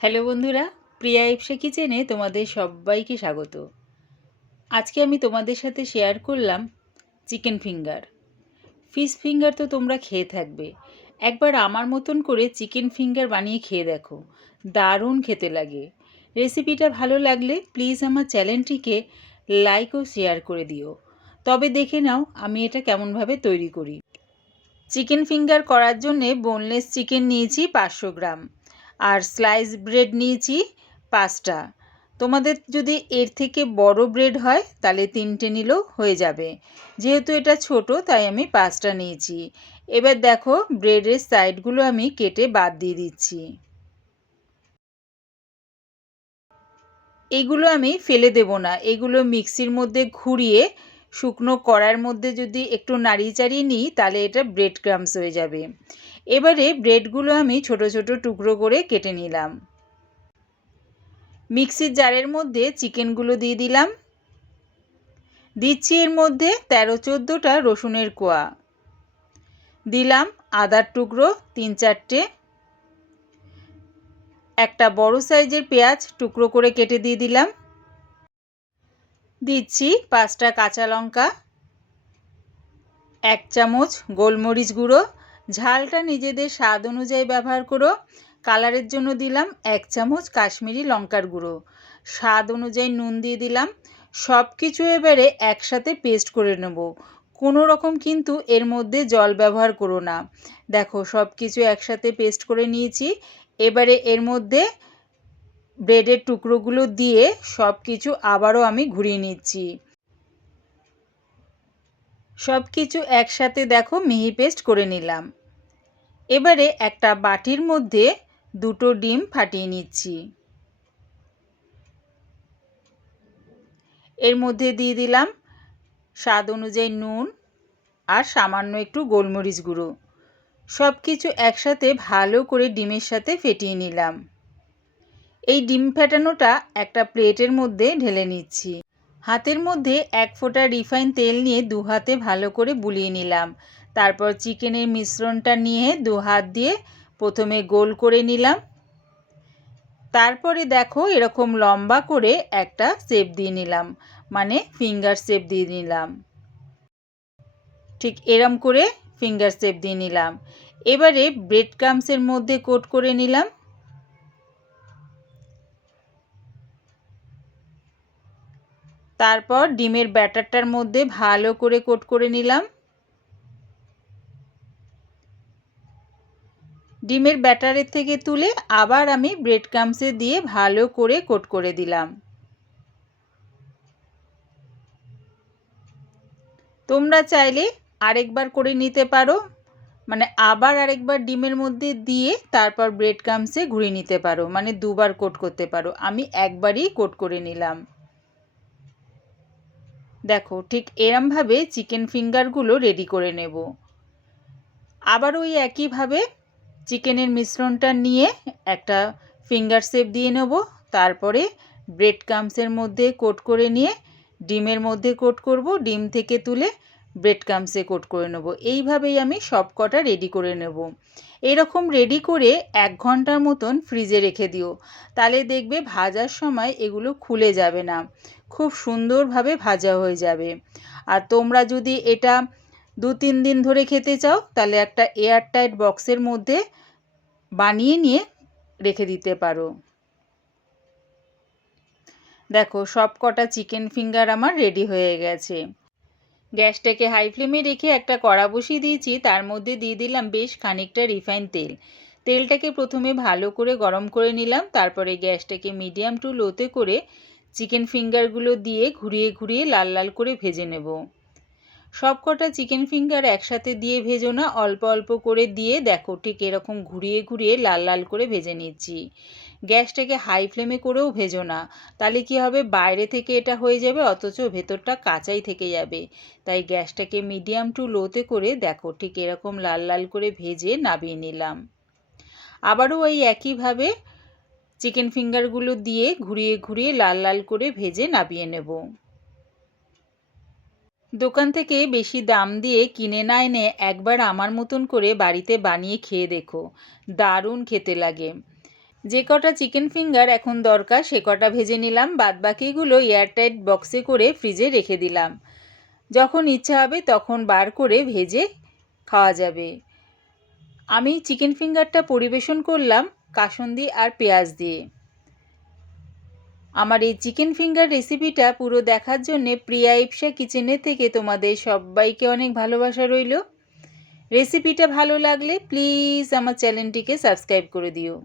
Hello বন্ধুরা, প্রিয়া ইপসা কিচেনে তোমাদের সবাইকে স্বাগত। আজকে আমি তোমাদের সাথে শেয়ার করলাম চিকেন ফিঙ্গার। ফিশ ফিঙ্গার তো তোমরা খেয়ে থাকবে, একবার আমার মতন করে চিকেন ফিঙ্গার বানিয়ে খেয়ে দেখো, দারুণ খেতে লাগে। রেসিপিটা ভালো লাগলে প্লিজ আমার চ্যানেলটিকে লাইক ও শেয়ার করে দিও। তবে দেখে নাও আমি এটা কেমনভাবে তৈরি করি। চিকেন ফিঙ্গার করার জন্যে বোনলেস চিকেন নিয়েছি 500 গ্রাম, আর স্লাইস ব্রেড নিয়েছি 5টা। তোমাদের যদি এর থেকে বড় ব্রেড হয় তাহলে 3টে নিলেও হয়ে যাবে, যেহেতু এটা ছোট তাই আমি 5টা নিয়েছি। এবার দেখো ব্রেডের সাইডগুলো আমি কেটে বাদ দিয়ে দিচ্ছি। এগুলো আমি ফেলে দেব না, এগুলো মিক্সির মধ্যে ঘুরিয়ে শুকনো কড়ার মধ্যে যদি একটু নাড়িয়ে চাড়িয়ে নিই তাহলে এটা ব্রেড ক্রাম্বস হয়ে যাবে। এবারে ব্রেডগুলো আমি ছোট ছোট টুকরো করে কেটে নিলাম। মিক্সির জারের মধ্যে চিকেনগুলো দিয়ে দিলাম। দিচ্ছি এর মধ্যে 13-14টা রসুনের কোয়া, দিলাম আদার টুকরো 3-4টে, একটা বড় সাইজের পেঁয়াজ টুকরো করে কেটে দিয়ে দিলাম। দিচ্ছি 5টা কাঁচা লঙ্কা, 1 চামচ গোলমরিচ গুঁড়ো, ঝালটা নিজেদের স্বাদ অনুযায়ী ব্যবহার করো। কালারের জন্য দিলাম 1 চামচ কাশ্মীরি লঙ্কার গুঁড়ো, স্বাদ অনুযায়ী নুন দিয়ে দিলাম। সব কিছু এবারে একসাথে পেস্ট করে নেব, কোনো রকম কিন্তু এর মধ্যে জল ব্যবহার করো না। দেখো সব কিছু একসাথে পেস্ট করে নিয়েছি। এবারে এর মধ্যে ব্রেডের টুকরোগুলো দিয়ে সব কিছু আবারও আমি ঘুরিয়ে নিচ্ছি। সব কিছু একসাথে দেখো মিহি পেস্ট করে নিলাম। এবারে একটা বাটির মধ্যে 2টো ডিম ফাটিয়ে নিচ্ছি। এর মধ্যে দিয়ে দিলাম স্বাদ অনুযায়ী নুন আর সামান্য একটু গোলমরিচ গুঁড়ো। সব কিছু একসাথে ভালো করে ডিমের সাথে ফেটিয়ে নিলাম। এই ডিম ফেটানোটা একটা প্লেটের মধ্যে ঢেলে নিচ্ছি। হাতের মধ্যে 1 ফোঁটা রিফাইন তেল নিয়ে 2 হাতে ভালো করে বুলিয়ে নিলাম। তারপর চিকেনের মিশ্রণটা নিয়ে 2 হাত দিয়ে প্রথমে গোল করে নিলাম। তারপরে দেখো এরকম লম্বা করে একটা শেপ দিয়ে নিলাম, মানে ফিঙ্গার শেপ দিয়ে নিলাম। ঠিক এরম করে ফিঙ্গার শেপ দিয়ে নিলাম। এবারে ব্রেড ক্রাম্বসের মধ্যে কোট করে নিলাম। তারপর ডিমের ব্যাটারটার মধ্যে ভালো করে কোট করে নিলাম। ডিমের ব্যাটারের থেকে তুলে আবার আমি ব্রেড ক্রাম্বসে দিয়ে ভালো করে কোট করে দিলাম। তোমরা চাইলে আরেকবার করে নিতে পারো, মানে আবার আরেকবার ডিমের মধ্যে দিয়ে তারপর ব্রেড ক্রাম্বসে ঘুরিয়ে নিতে পারো, মানে দুবার কোট করতে পারো। আমি একবারই কোট করে নিলাম। দেখো ঠিক এরমভাবে চিকেন ফিঙ্গারগুলো রেডি করে নেব। আবার ওই একইভাবে চিকেনের মিশ্রণটা নিয়ে একটা ফিঙ্গার শেপ দিয়ে নেব। তারপরে ব্রেড ক্রাম্বসের মধ্যে কোট করে নিয়ে ডিমের মধ্যে কোট করব, ডিম থেকে তুলে ব্রেড ক্রাম্বসে কোট করে নেব। এইভাবেই আমি সব কটা রেডি করে নেব। এরকম রেডি করে 1 ঘন্টার মতন ফ্রিজে রেখে দিও, তাহলে দেখবে ভাজার সময় এগুলো খুলে যাবে না, খুব সুন্দরভাবে ভাজা হয়ে যাবে। আর তোমরা যদি এটা 2-3 দিন ধরে খেতে চাও তাহলে একটা এয়ারটাইট বক্সের মধ্যে বানিয়ে নিয়ে রেখে দিতে পারো। দেখো সব কটা চিকেন ফিঙ্গার আমার রেডি হয়ে গেছে। গ্যাসটাকে হাই ফ্লেমে রেখে একটা কড়া বসিয়ে দিয়েছি, তার মধ্যে দিয়ে দিলাম বেশ খানিকটা রিফাইন তেল। তেলটাকে প্রথমে ভালো করে গরম করে নিলাম, তারপরে গ্যাসটাকে মিডিয়াম টু লোতে করে চিকেন ফিঙ্গারগুলো দিয়ে ঘুরিয়ে ঘুরিয়ে লাল লাল করে ভেজে নেব। সব কটা চিকেন ফিঙ্গার একসাথে দিয়ে ভেজো না, অল্প অল্প করে দিয়ে দেখো ঠিক এরকম ঘুরিয়ে ঘুরিয়ে লাল লাল করে ভেজে নিচ্ছি। গ্যাসটাকে হাই ফ্লেমে করেও ভেজো না, তাহলে কি হবে বাইরে থেকে এটা হয়ে যাবে অথচ ভেতরটা কাঁচাই থেকে যাবে। তাই গ্যাসটাকে মিডিয়াম টু লোতে করে দেখো ঠিক এরকম লাল লাল করে ভেজে নামিয়ে নিলাম। আবারও ওই একইভাবে চিকেন ফিঙ্গারগুলো দিয়ে ঘুরিয়ে ঘুরিয়ে লাল লাল করে ভেজে নামিয়ে নেব। দোকান থেকে বেশি দাম দিয়ে কিনে না এনে একবার আমার মতন করে বাড়িতে বানিয়ে খেয়ে দেখো, দারুণ খেতে লাগে। যে কটা চিকেন ফিঙ্গার এখন দরকার সে কটা ভেজে নিলাম, বাদবাকিগুলো এয়ারটাইট বক্সে করে ফ্রিজে রেখে দিলাম। যখন ইচ্ছা হবে তখন বার করে ভেজে খাওয়া যাবে। আমি চিকেন ফিঙ্গারটা পরিবেশন করলাম কাসুন্দি আর পেঁয়াজ দিয়ে। আমার এই চিকেন ফিঙ্গার রেসিপিটা পুরো দেখার জন্যে প্রিয়া ইপসা কিচেনে থেকে তোমাদের সবাইকে অনেক ভালোবাসা রইল। রেসিপিটা ভালো লাগলে প্লিজ আমার চ্যানেলটিকে সাবস্ক্রাইব করে দিও।